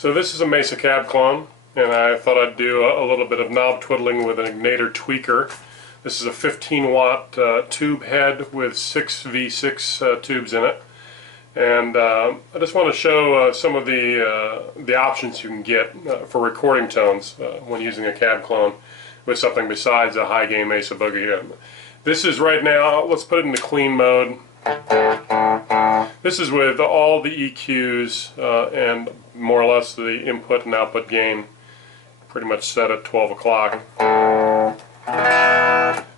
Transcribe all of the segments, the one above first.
So this is a Mesa Cab Clone, and I thought I'd do a little bit of knob twiddling with an Egnater Tweaker. This is a 15-watt tube head with 6 V6 tubes in it, and I just want to show some of the options you can get for recording tones when using a cab clone with something besides a high gain Mesa Boogie. This is right now, let's put it into clean mode. This is with all the EQs and more or less the input and output gain pretty much set at 12 o'clock.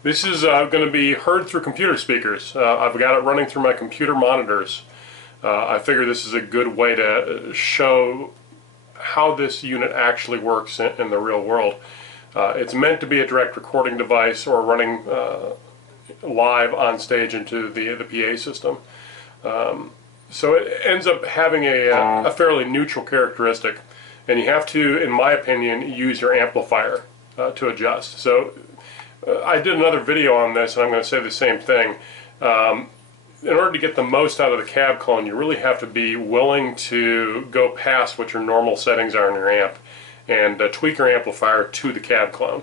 This is going to be heard through computer speakers. I've got it running through my computer monitors. I figure this is a good way to show how this unit actually works in the real world. It's meant to be a direct recording device or running live on stage into the PA system. So it ends up having a fairly neutral characteristic, and you have to, in my opinion, use your amplifier to adjust. So I did another video on this, and I'm going to say the same thing. In order to get the most out of the cab clone, you really have to be willing to go past what your normal settings are in your amp and tweak your amplifier to the cab clone.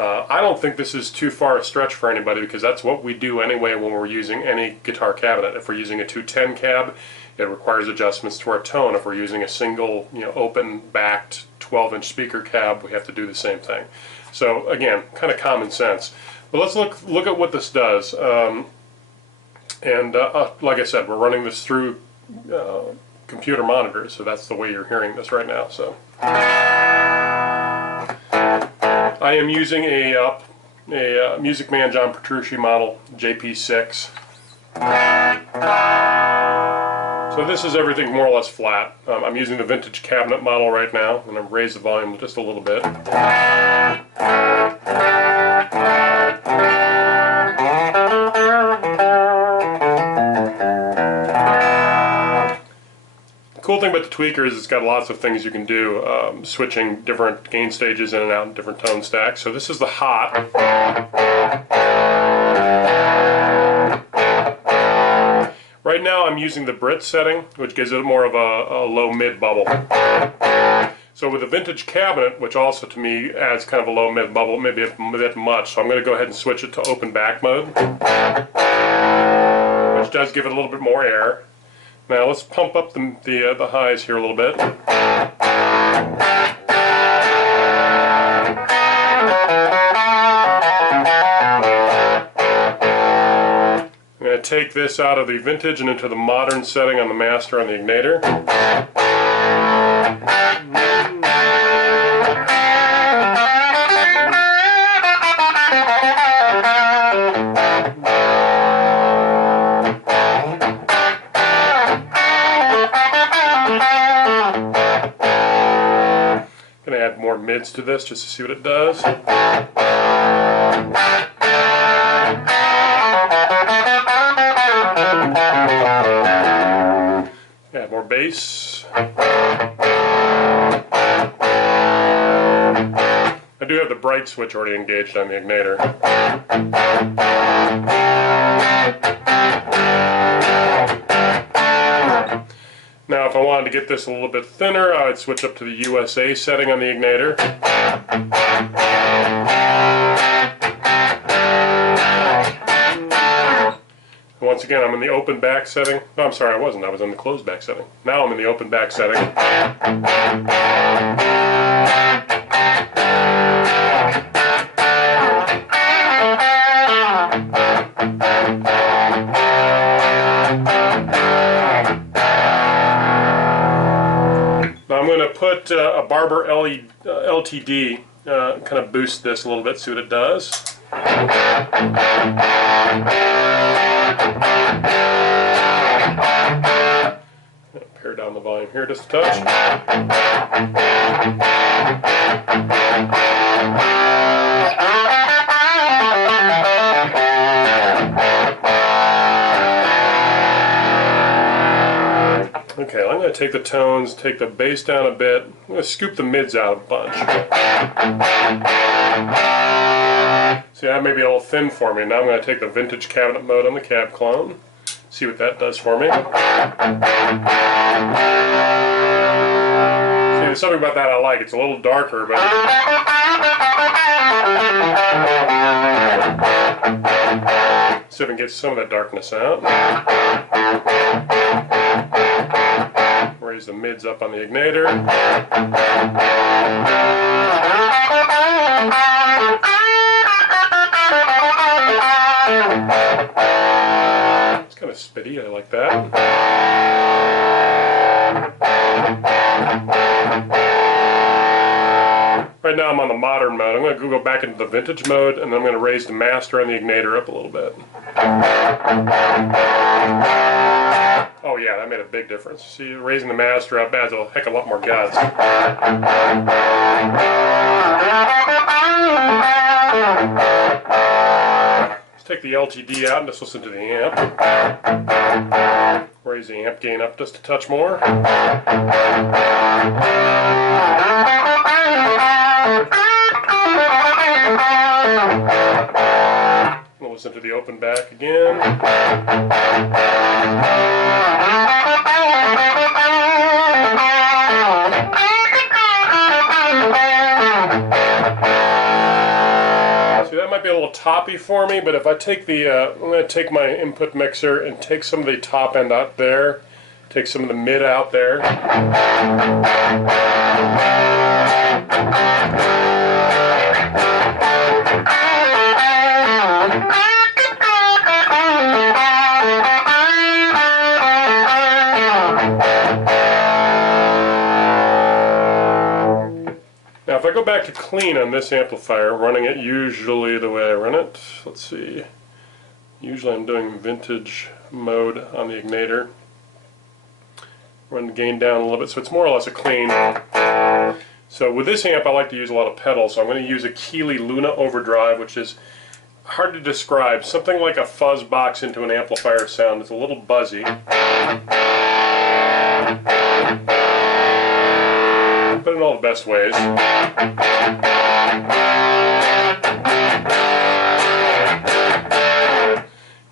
I don't think this is too far a stretch for anybody, because that's what we do anyway when we're using any guitar cabinet. If we're using a 210 cab, it requires adjustments to our tone. If we're using a single, open-backed 12-inch speaker cab, we have to do the same thing. So again, kind of common sense. But let's look at what this does. Like I said, we're running this through computer monitors, so that's the way you're hearing this right now. So I am using a Music Man John Petrucci model, JP6. So this is everything more or less flat. I'm using the vintage cabinet model right now. I'm going to raise the volume just a little bit. The cool thing about the tweaker is it's got lots of things you can do, switching different gain stages in and out in different tone stacks. So this is the hot. Right now I'm using the Brit setting, which gives it more of a low-mid bubble. So with the vintage cabinet, which also to me adds kind of a low-mid bubble, maybe a bit much, so I'm going to go ahead and switch it to open back mode, which does give it a little bit more air. Now let's pump up the highs here a little bit. I'm going to take this out of the vintage and into the modern setting on the master on the Egnater. I'm going to add more mids to this just to see what it does. Add more bass. I do have the bright switch already engaged on the Egnater. Now if I wanted to get this a little bit thinner, I would switch up to the USA setting on the Egnater. Once again, I'm in the open back setting. No, I'm sorry, I wasn't. I was in the closed back setting. Now I'm in the open back setting. Now I'm going to put a Barber LTD, kind of boost this a little bit, see what it does. Pare down the volume here just a touch. Okay, I'm going to take the tones, take the bass down a bit. I'm going to scoop the mids out a bunch. See, that may be a little thin for me. Now I'm going to take the vintage cabinet mode on the cab clone. See what that does for me. See, there's something about that I like. It's a little darker, but see if I can get some of that darkness out. Raise the mids up on the Egnater. It's kind of spitty, I like that. Right now I'm on the modern mode. I'm going to go back into the vintage mode, and then I'm going to raise the master and the Egnater up a little bit. Oh yeah, that made a big difference. See, raising the master up adds a heck of a lot more guts. Let's take the LTD out and just listen to the amp. Raise the amp gain up just a touch more. We'll listen to the open back again. See, that might be a little toppy for me, but if I take the, I'm going to take my input mixer and take some of the top end out there, take some of the mid out there. Now if I go back to clean on this amplifier, running it usually the way I run it, let's see, usually I'm doing vintage mode on the Egnater. Run the gain down a little bit so it's more or less a clean. So with this amp I like to use a lot of pedals, so I'm going to use a Keeley Luna Overdrive, which is hard to describe, something like a fuzz box into an amplifier sound. It's a little buzzy. But in all the best ways.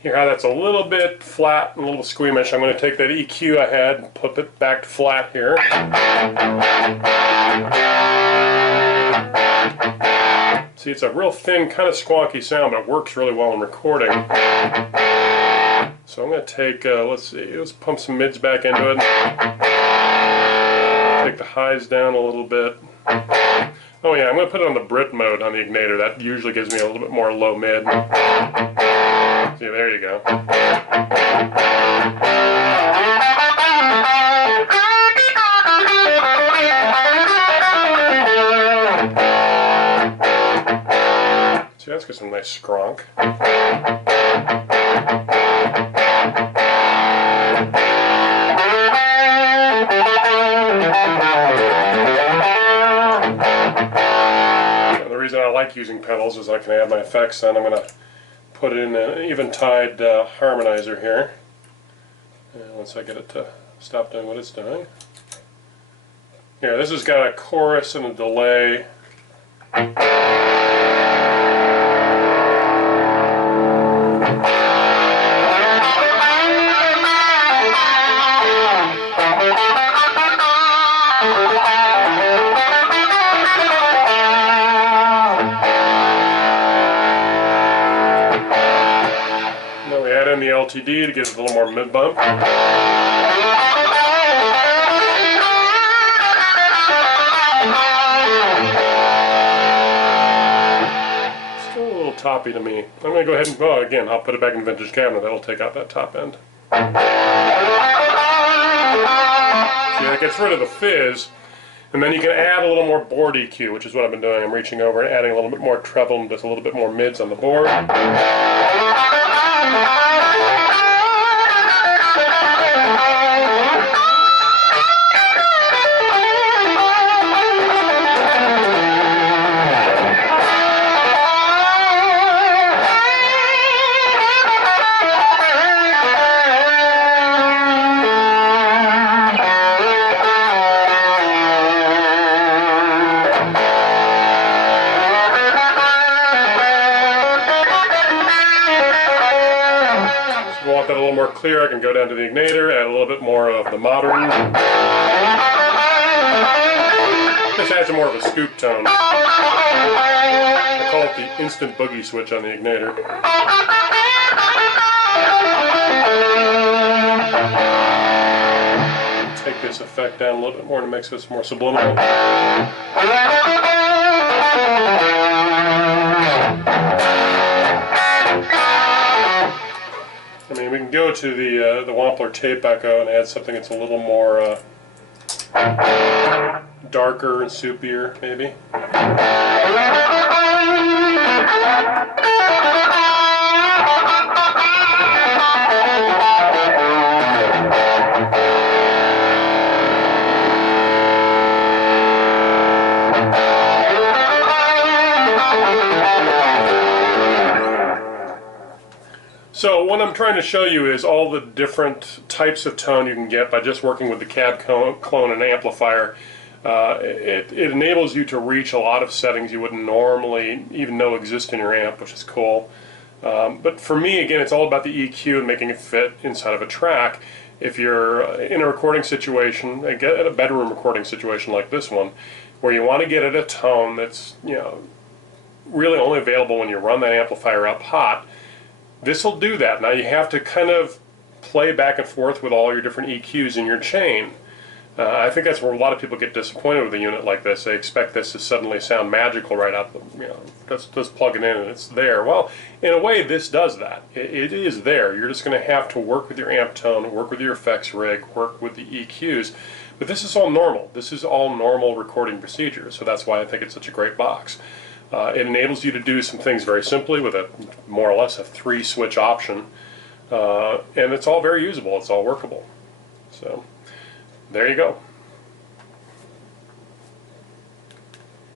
Here, how that's a little bit flat and a little squeamish. I'm going to take that EQ I had and put it back to flat here. See, it's a real thin, kind of squonky sound, but it works really well in recording. So I'm going to take, let's pump some mids back into it. Take the highs down a little bit. Oh yeah, I'm going to put it on the Brit mode on the Egnater. That usually gives me a little bit more low mid. See, there you go. See, that's got some nice skronk. The reason I like using pedals is I can add my effects, and I'm going to put in an Eventide harmonizer here. And once I get it to stop doing what it's doing. Here, this has got a chorus and a delay. The LTD to get a little more mid bump. Still a little toppy to me. I'm going to go ahead and, oh, again, I'll put it back in the vintage cabinet. That'll take out that top end. See, that gets rid of the fizz, and then you can add a little more board EQ, which is what I've been doing. I'm reaching over and adding a little bit more treble and just a little bit more mids on the board. If I want that a little more clear, I can go down to the Egnater, add a little bit more of the modern. this adds more of a scoop tone. I call it the instant boogie switch on the Egnater. Take this effect down a little bit more to make this more subliminal. I mean, we can go to the Wampler tape echo and add something that's a little more darker and soupier, maybe. So what I'm trying to show you is all the different types of tone you can get by just working with the Cab Clone and amplifier. It enables you to reach a lot of settings you wouldn't normally even know exist in your amp, which is cool. But for me, again, it's all about the EQ and making it fit inside of a track. If you're in a recording situation, a bedroom recording situation like this one, where you want to get at a tone that's, you know, really only available when you run that amplifier up hot, this will do that. Now you have to kind of play back and forth with all your different EQs in your chain. I think that's where a lot of people get disappointed with a unit like this. They expect this to suddenly sound magical right out the, you know, just plug it in and it's there. Well, in a way this does that. It is there. You're just going to have to work with your amp tone, work with your effects rig, work with the EQs. But this is all normal. This is all normal recording procedure. So that's why I think it's such a great box. It enables you to do some things very simply with a more or less a 3-switch option, and it's all very usable. It's all workable. So there you go.